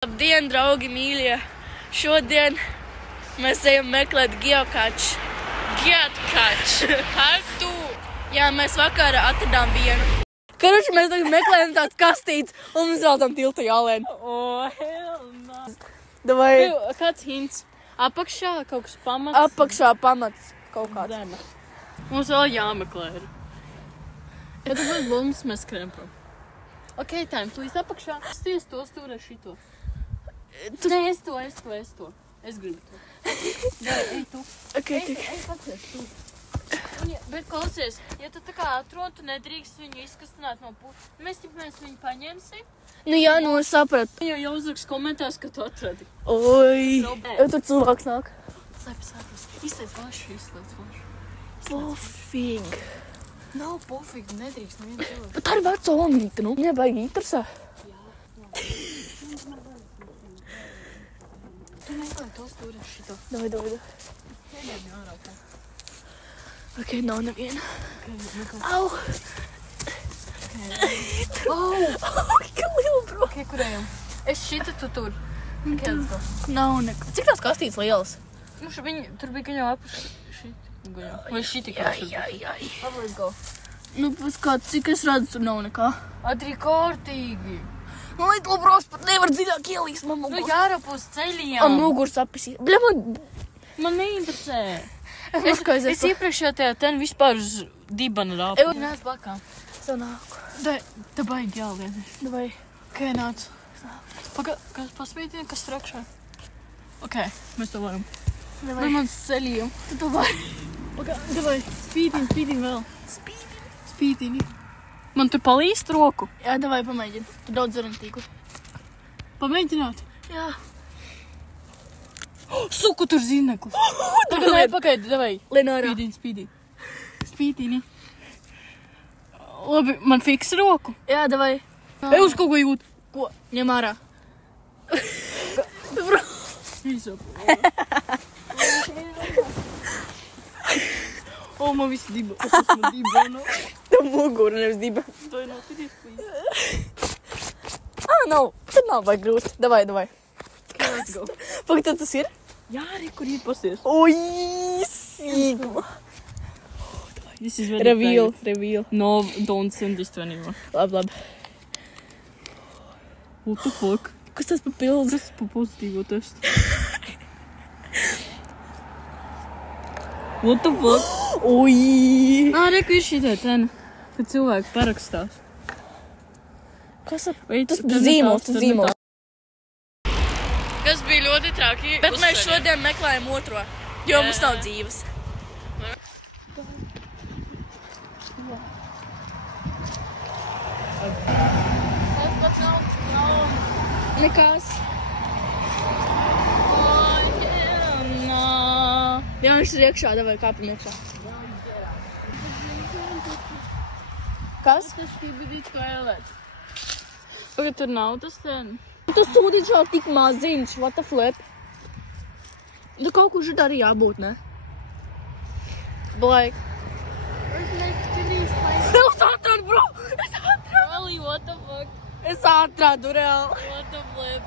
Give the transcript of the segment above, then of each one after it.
Labdien, draugi mīļie! Šodien mēs ejam meklēt geokaču. Kartu! Jā, mēs vakarā atradām vienu. Karuši, mēs tagad meklējam tāds kastīts un mums vēl tam tiltu jālēn. Hell no. Davai. Kāds hints? Apakšā kaut kas pamats? Apakšā pamats kaut kāds. Dēma. Mums vēl jāmeklē ir. Ja tu būs bums, mēs krempam. Ok, time, tu esi apakšā. Sties to stūrē šito. Nē, es to. Es gribu to. Dai, ej tu. Ok. Ej, pacies tu. Bet klausies, ja tu tā kā atrod, tu nedrīkst viņu izkastināt no puses. Mēs viņu paņemsim. Nu jā, nu es sapratu. Viņu jau uzraks komentās, ka tu atradi. Oi. Jau tur cilvēks nāk. Slēpjas. Izslēdz vašu. Pofīgi. Nav pofīgi, nedrīkst nevienu cilvēku. Bet tā ir veco omīte, nu. Viņa baigi interesē. Tu meklē to stūri šito. Davai. Ķēdiem jāraukā. Ok, nav neviena. Au! Kā liela, bro. Ok, kurējam? Es šita tu tur. Ok, let's go. Nav nekā. Cik tās kastītes lielas? Nu, tur bija gaņo apaši. Šit gaņo. Vai šiti kaut tur? Jā. Let's go. Nu, pēc kā, cik es redzu, tur nav nekā. Adri kārtīgi. Nu, Little Bros pat nevar dziļāk ielīst, man Nu, mugurs. jārapos ceļiem. Man mugurs apisī. Bļa, Man neinteresē. Es iepriekšējā tajā ten vispār uz dibana rāpu. Nāc blakā. Tev nāku. Te baigi jālien. Davai. Ok, nāc. Kas paspītina, kas trakšā? Ok, mēs to varam. Davai. Vai mans ceļiem? Davai. Ok, davai. Spītini vēl. Spītini. Man tu palīst roku? Jā, davai, pamēģini. Tu daudz zarantīku. Pamēģināt? Jā. Suku tur zineklis. Tagad nepakaidi, davai. Lenārā. Spītini. Labi, man fiks roku. Jā, davai. Ej uz kaut ko jūt. Ko? Ņem ārā. O, man viss diba. Es esmu diba, no. Tev mugura, nevis diba. Dai nav tīries, please. Nav. Tad nav vai grūti. Davai. Okay, let's go. Pagaid, tad tas ir? Jā, arī kur iet pasties. Oi, Sigma. This is very Reveal. No, don't send this to anyone. Labi. What the fuck? Kas tas pa pildu? Kas pa pozitīvo testu? What the fuck? Oi. Reku ir šitā ten, kad cilvēki parakstās. Kas ap? Vai Tas zīmols. Kas bija ļoti traki. Bet mēs šodien meklējam otro, jo mums nav dzīves. Nekas. Jā, viņš ir iekšā, davai kāpam iekšā. Kas? Tas bija toilet. Pagad, tur nav tas ten. Tu sūdīši vēl tik maziņš, what the flip? Tu kaut kur šitā arī jābūt, ne? Blake. Es atradu, bro! Really, what the fuck? Es atradu, reāli. What the flip?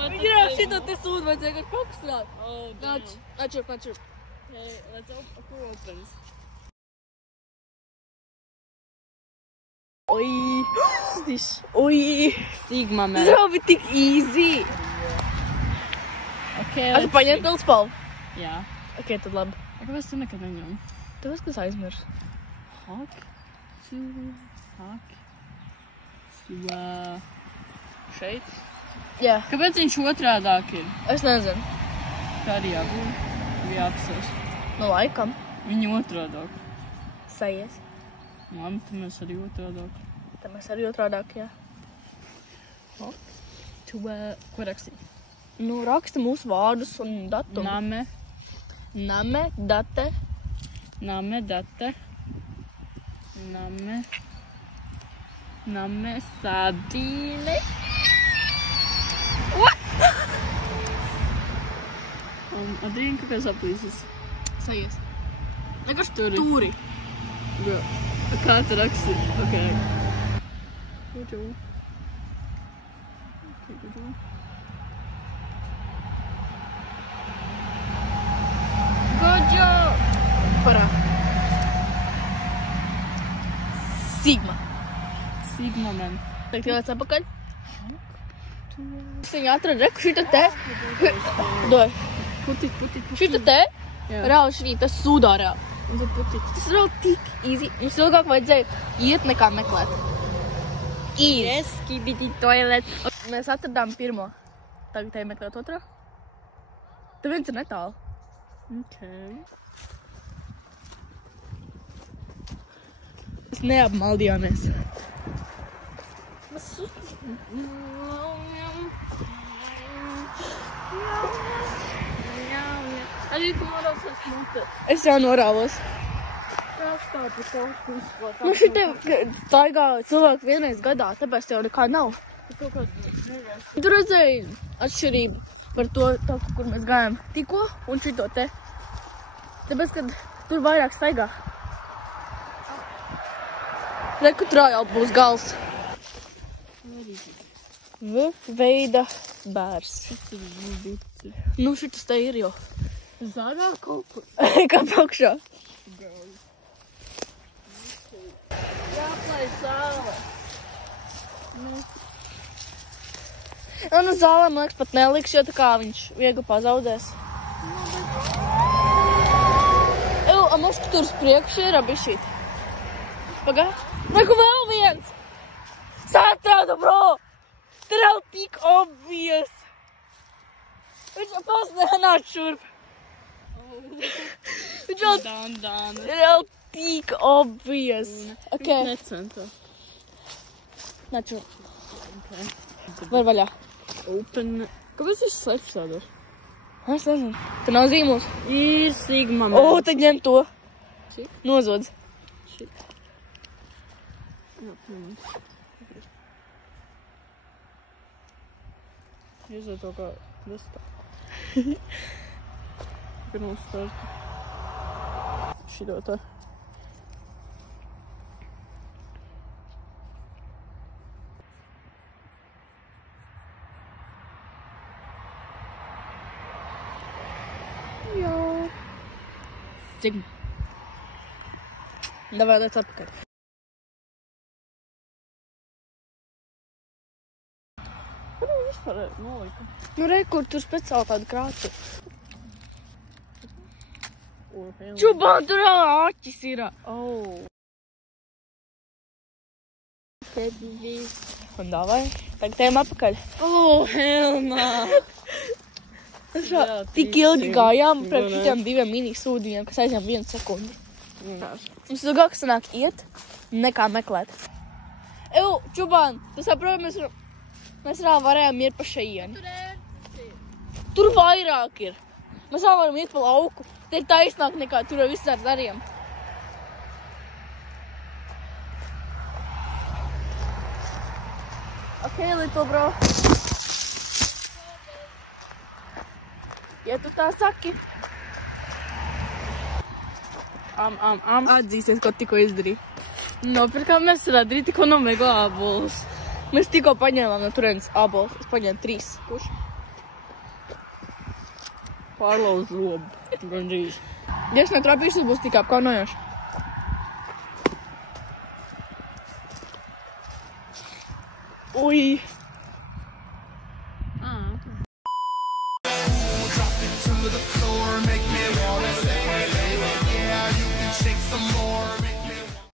Viņi reāli šitā te sūd vajadzēja kaut kaut strāt. Oh, damn. Nāčur. Hey, let's open. Who opens? Oi. Sigma, man. Tas jau bija tik easy. Okay, Tu paņem pilspalvu? Jā. Ok, tad labi. Kāpēc tu nekad neņem? Tev kas aizmirs? Hak. Šeit? Jā. Kāpēc viņš otrādāk ir? Es nezinu. Kā arī jābūt? Bija apsas. No laikam. Viņi otrādāk. Sajies. Man, tad mēs arī otrādāk. Tad mēs arī otrādāk, jā. Ko rakstīt? Nu, raksta mūsu vārdus un datumu. Name, date. Name, sadīne. Adrien, kāpēc aplīsis? Sajies. Nekas Turi. tūri. Kā tu raksti? Ok. moment. Tagad jālēc apakaļ. Es viņu atradu, reku, šita te. Doj. Putit. Šita te. Jā. Reāli šī, tas sūdā reāli. Un tad putit. Tas ir reāli tik easy. Mums ilgāk vajadzēja iet nekā meklēt. Easy. Yes, skibidi toilet. Mēs atradām pirmo. Tagad ejam meklēt otro. Te viens ir netālu. Okay. Mēs neapmaldījāmies. Es jau norāvos. Nu šitie staigā cilvēki vienreiz gadā, tāpēc tev nekā nav. Tu redzēji atšķirību par to, kur mēs gājām tikko un šito te. Tāpēc, kad tur vairāk staigā. Reku trājā būs gals. Veida bērs. Nu šitas te ir jau. Zārā kaut kur. Kā pakšā. Jāplai zāle. Nu zālē, man liekas, pat neliks, jo tā kā viņš viegli pazaudēs. A mums tur uz priekšu ir abišīt. Pagā? Reku vēl viens! Satrādu, bro! Te ir jau tik obvious! Viņš jau pas nenāc šurp. Viņš jau ir jau tik obvious. Ok. Necenta. Nāc šurp. Var vaļā. Open. Kāpēc viņš slēpš tādos? Es nezinu. Te nav zīmuls. Ir Sigma. O, tad ņem to. Cik? Nozodz. Shit. Jā, Iezot to kā despā. Pirmos startu. Šito tā. Jā. Cik? Davai, lēc apakaļ. Kur viņš vispār nolika? Nu, re, kur tur speciāli tādu krātu. Hell. Čubā, tur jau āķis ir. Oh. Un davai, tagad ejam apakaļ. Oh, hell no. Tik ilgi gājām pret šitiem 2 mini sūdiņiem, kas aizņem 1 sekundi. Mums ilgāk sanāk iet, nekā meklēt. Čubān, tu saproti, mēs vēl varējām iet pa šeieni. Tur vairāk ir. Mēs vēl varam iet pa lauku. Te ir taisnāk nekā tur jau viss ar zariem. Ok, little bro. Ja tu tā saki. Atzīsies, ko tikko izdarīja. Nopirkām mēs varētu darīt tikko no mega ābolus. Mēs tikko paņēmām no turienes ābolus. Es paņēmu 3. Kurš? Pārlauz robu. Gandrīz. Ja es netrapīšu, tas būs tik apkaunojoši. Ui.